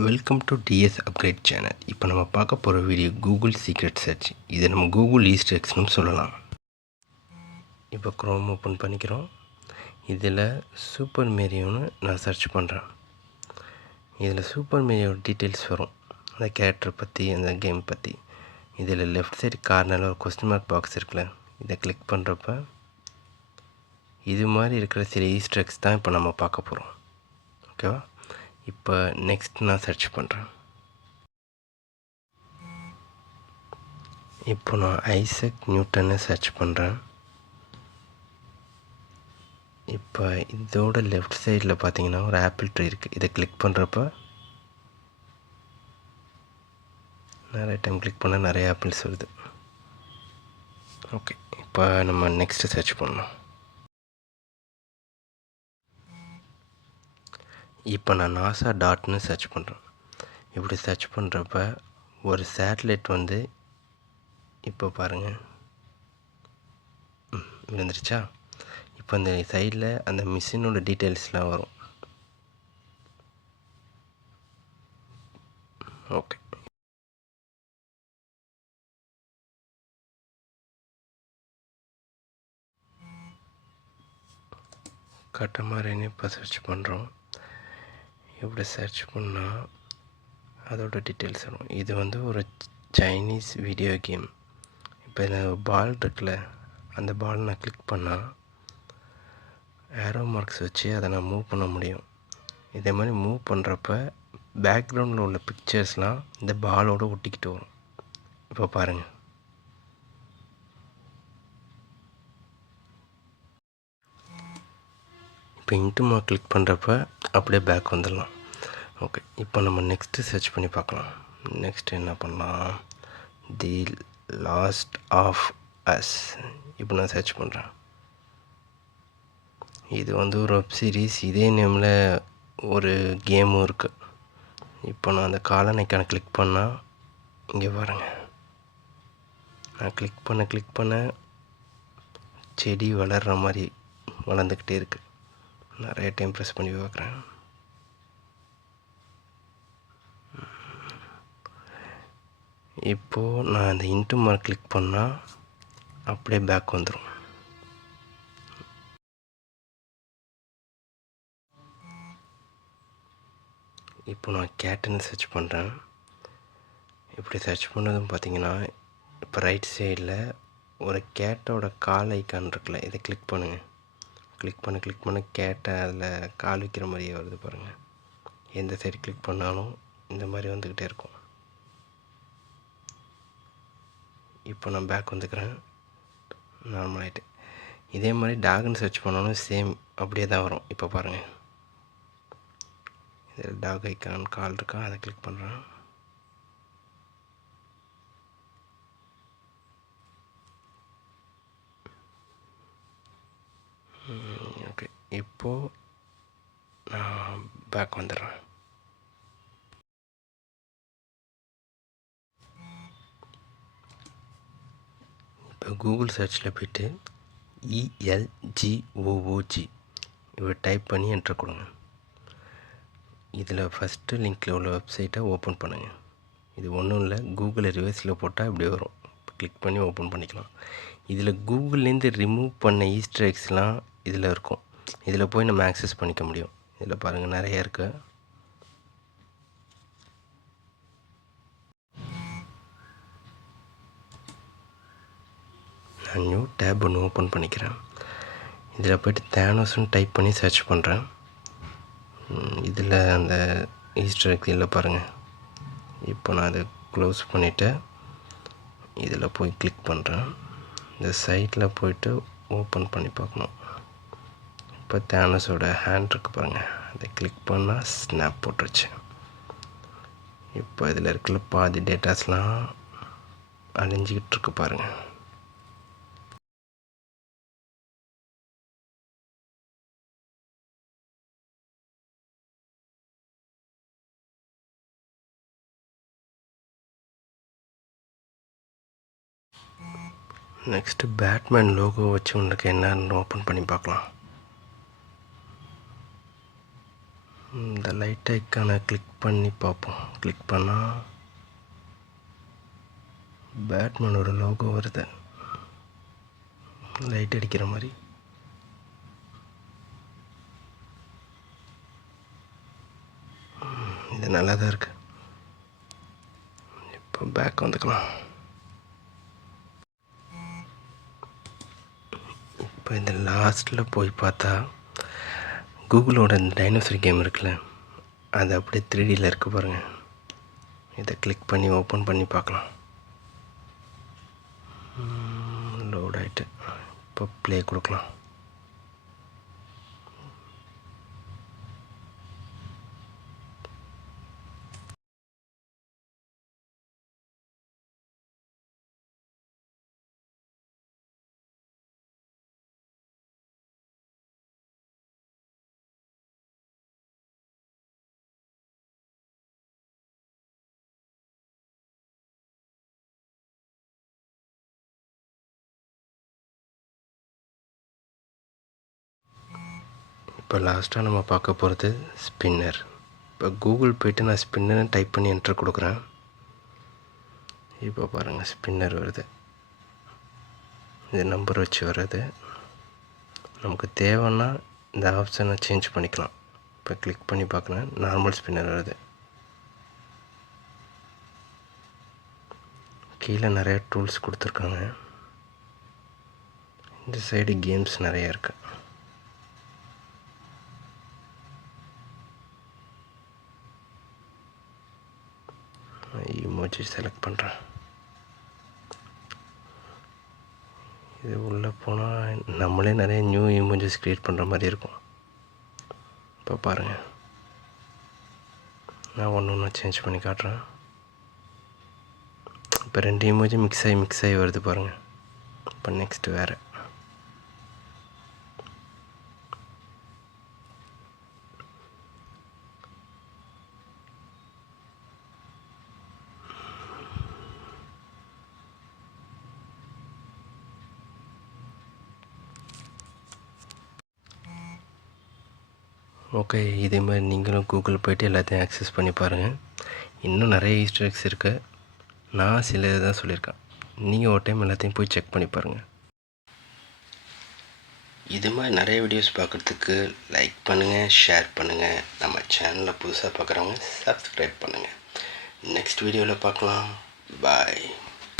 Welcome to DS upgrade channel. இப்போ நம்ம பார்க்க போகிற வீடியோ கூகுள் சீக்ரெட் சர்ச். இதை நம்ம கூகுள் ஈஸ்டர் எக்ஸ்னு சொல்லலாம். இப்போ க்ரோம் ஓப்பன் பண்ணிக்கிறோம். இதில் சூப்பர் மேரியோன்னு நான் சர்ச் பண்ணுறேன். இதில் சூப்பர் மேரியோட டீட்டெயில்ஸ் வரும், அந்த கேரக்டர் பற்றி, அந்த கேம் பற்றி. இதில் லெஃப்ட் சைடு கார்னரில் ஒரு கொஸ்டின் மார்க் பாக்ஸ் இருக்குல்ல, இதை கிளிக் பண்ணுறப்ப இது மாதிரி இருக்கிற சில ஈஸ்டர் எக்ஸ் தான் இப்போ நம்ம பார்க்க போகிறோம். ஓகேவா? இப்போ நெக்ஸ்ட் நான் சர்ச் பண்ணுறேன். இப்போ நான் ஐசக் நியூட்டனை சர்ச் பண்ணுறேன். இப்போ இதோட லெஃப்ட் சைடில் பார்த்தீங்கன்னா ஒரு ஆப்பிள் ட்ரீ இருக்குது. இதை கிளிக் பண்ணுறப்ப நிறைய டைம் கிளிக் பண்ணால் நிறைய ஆப்பிள்ஸ் வருது. ஓகே, இப்போ நம்ம நெக்ஸ்ட்டு சர்ச் பண்ணலாம். இப்போ நான் நாசா டாட்னு சர்ச் பண்ணுறேன். இப்படி சர்ச் பண்ணுறப்ப ஒரு சேட்டலைட் வந்து இப்போ பாருங்கள் விழுந்துருச்சா. இப்போ இந்த சைடில் அந்த மிஷினோட டீட்டெயில்ஸ்லாம் வரும். ஓகே, கட்டமாரின்னு இப்போ சர்ச் பண்ணுறோம். இப்படி சர்ச் பண்ணால் அதோட டீட்டெயில்ஸ் வரும். இது வந்து ஒரு சைனீஸ் வீடியோ கேம். இப்போ இந்த பால் இருக்குல்ல, அந்த பால் நான் கிளிக் பண்ணால் ஏரோ மார்க்ஸ் வச்சு அதை நான் மூவ் பண்ண முடியும். இதே மாதிரி மூவ் பண்ணுறப்ப பேக்ரவுண்டில் உள்ள பிக்சர்ஸ்லாம் இந்த பாலோடு ஒட்டிக்கிட்டு வரும். இப்போ பாருங்கள், இப்போ இன்ட்டு மார்க் கிளிக் பண்ணுறப்ப அப்படியே பேக் வந்துடலாம். ஓகே, இப்போ நம்ம நெக்ஸ்ட்டு சர்ச் பண்ணி பார்க்கலாம். நெக்ஸ்ட் என்ன பண்ணலாம்? The last of us. இப்போ நான் சர்ச் பண்ணுறேன். இது வந்து ஒரு வெப் சீரிஸ். இதே நேமில் ஒரு கேமும் இருக்குது. இப்போ நான் அந்த காலனைக்கான கிளிக் பண்ணால் இங்கே பாருங்கள், நான் கிளிக் பண்ண செடி வளர்கிற மாதிரி வளர்ந்துக்கிட்டே இருக்குது. நிறைய டைம் ப்ரெஸ் பண்ணி பார்க்குறேன். இப்போது நான் அந்த இன்ட்டு மார்க் கிளிக் பண்ணால் அப்படியே பேக் வந்துடும். இப்போ நான் கேட்டுன்னு சர்ச் பண்ணுறேன். இப்படி சர்ச் பண்ணதும் பார்த்தீங்கன்னா இப்போ ரைட் சைடில் ஒரு கேட்டோட கால் ஐக்கான் இருக்குல்ல, இதை கிளிக் பண்ணுங்கள். கிளிக் பண்ண கேட்டை அதில் கால் வைக்கிற மாதிரியே வருது பாருங்கள். எந்த சைடு கிளிக் பண்ணாலும் இந்த மாதிரி வந்துக்கிட்டே இருக்கும். இப்போ நான் பேக் வந்துக்கிறேன், நார்மல் ஆகிட்டு. இதே மாதிரி டாக்னு சர்ச் பண்ணாலும் சேம் அப்படியே தான் வரும். இப்போ பாருங்கள், இதில் டாக் ஐக்கான் கால் இருக்கா, அதை கிளிக் பண்ணுறேன். ஓகே, இப்போது நான் பேக் வந்துடுறேன். இப்போ கூகுள் சர்ச்சில் போய்ட்டு ELGOOG இவ்வளோ டைப் பண்ணி என்ட்ரு கொடுங்க. இதில் ஃபஸ்ட்டு லிங்க்கில் உள்ள வெப்சைட்டை ஓப்பன் பண்ணுங்கள். இது ஒன்றும் இல்லை, கூகுளை ரிவர்ஸில் போட்டால் இப்படி வரும். கிளிக் பண்ணி ஓப்பன் பண்ணிக்கலாம். இதில் கூகுள்லேருந்து ரிமூவ் பண்ண ஈஸ்டர் எக்ஸ்லாம் இதில் இருக்கும். இதில் போய் நம்ம ஆக்சஸ் பண்ணிக்க முடியும். இதில் பாருங்கள், நிறைய இருக்குது. நான் நியூ டேப் ஒன்று ஓப்பன் பண்ணிக்கிறேன். இதில் போய்ட்டு தேனோஸ்ன்னு டைப் பண்ணி சர்ச் பண்ணுறேன். இதில் அந்த ஈஸ்டர் எக்ஸ் இல்லை பாருங்கள். இப்போ நான் அதை க்ளோஸ் பண்ணிவிட்டு இதில் போய் கிளிக் பண்ணுறேன். இந்த சைட்டில் போய்ட்டு ஓப்பன் பண்ணி பார்க்கணும். இப்போ தேனோஸோட ஹேண்ட் இருக்குது பாருங்கள், அதை கிளிக் பண்ணால் ஸ்னாப் போட்டுருச்சு. இப்போ இதில் இருக்கிற பாதி டேட்டாஸ்லாம் அழிஞ்சிக்கிட்டு இருக்கு பாருங்கள். நெக்ஸ்ட்டு பேட்மேன் லோகோ வச்சு உங்களுக்கு என்னன்னு ஓப்பன் பண்ணி பார்க்கலாம். இந்த லைட் ஐக்கானை கிளிக் பண்ணி பார்ப்போம். கிளிக் பண்ணால் பேட்மேனோட லோகோ வருது, லைட் அடிக்கிற மாதிரி. இது நல்லா தான் இருக்குது. இப்போ பேக் வந்துக்கலாம். இப்போ இந்த லாஸ்ட்டில் போய் பார்த்தா கூகுளோட இந்த டைனோசர் கேம் இருக்குல்ல, அது அப்படியே 3Dயில் இருக்கு பாருங்கள். இதை கிளிக் பண்ணி ஓப்பன் பண்ணி பார்க்கலாம். லோட் ஆகிட்டு இப்போ ப்ளே கொடுக்கலாம். இப்போ லாஸ்ட்டாக நம்ம பார்க்க போகிறது ஸ்பின்னர். இப்போ கூகுள் போய்ட்டு நான் ஸ்பின்னர்னு டைப் பண்ணி என்ட்ரு கொடுக்குறேன். இப்போ பாருங்கள் ஸ்பின்னர் வருது. இது நம்பர் வச்சு வர்றது. நமக்கு தேவைன்னா இந்த ஆப்ஷனை சேஞ்ச் பண்ணிக்கலாம். இப்போ கிளிக் பண்ணி பார்க்குறேன், நார்மல் ஸ்பின்னர் வருது. கீழே நிறையா டூல்ஸ் கொடுத்துருக்காங்க. இந்த சைடு கேம்ஸ் நிறையா இருக்குது. இமோஜி செலக்ட் பண்ணுறேன். இது உள்ளே போனால் நம்மளே நிறைய நியூ இமோஜிஸ் க்ரியேட் பண்ணுற மாதிரி இருக்கும். இப்போ பாருங்கள், நான் ஒன்று சேஞ்ச் பண்ணி காட்டுறேன். இப்போ 2 இமோஜி மிக்ஸ் ஆகி வருது பாருங்கள். இப்போ நெக்ஸ்ட்டு வேறு. ஓகே, இதே மாதிரி நீங்களும் கூகுள் போய்ட்டு எல்லாத்தையும் ஆக்சஸ் பண்ணி பாருங்கள். இன்னும் நிறைய ஈஸ்டர் எக்ஸ் இருக்குது. நான் சில தான் சொல்லியிருக்கேன். நீங்கள் ஒரு டைம் எல்லாத்தையும் போய் செக் பண்ணி பாருங்கள். இது மாதிரி நிறைய வீடியோஸ் பார்க்குறதுக்கு லைக் பண்ணுங்கள், ஷேர் பண்ணுங்கள். நம்ம சேனலில் புதுசாக பார்க்குறவங்க சப்ஸ்கிரைப் பண்ணுங்கள். நெக்ஸ்ட் வீடியோவில் பார்க்கலாம். பாய்.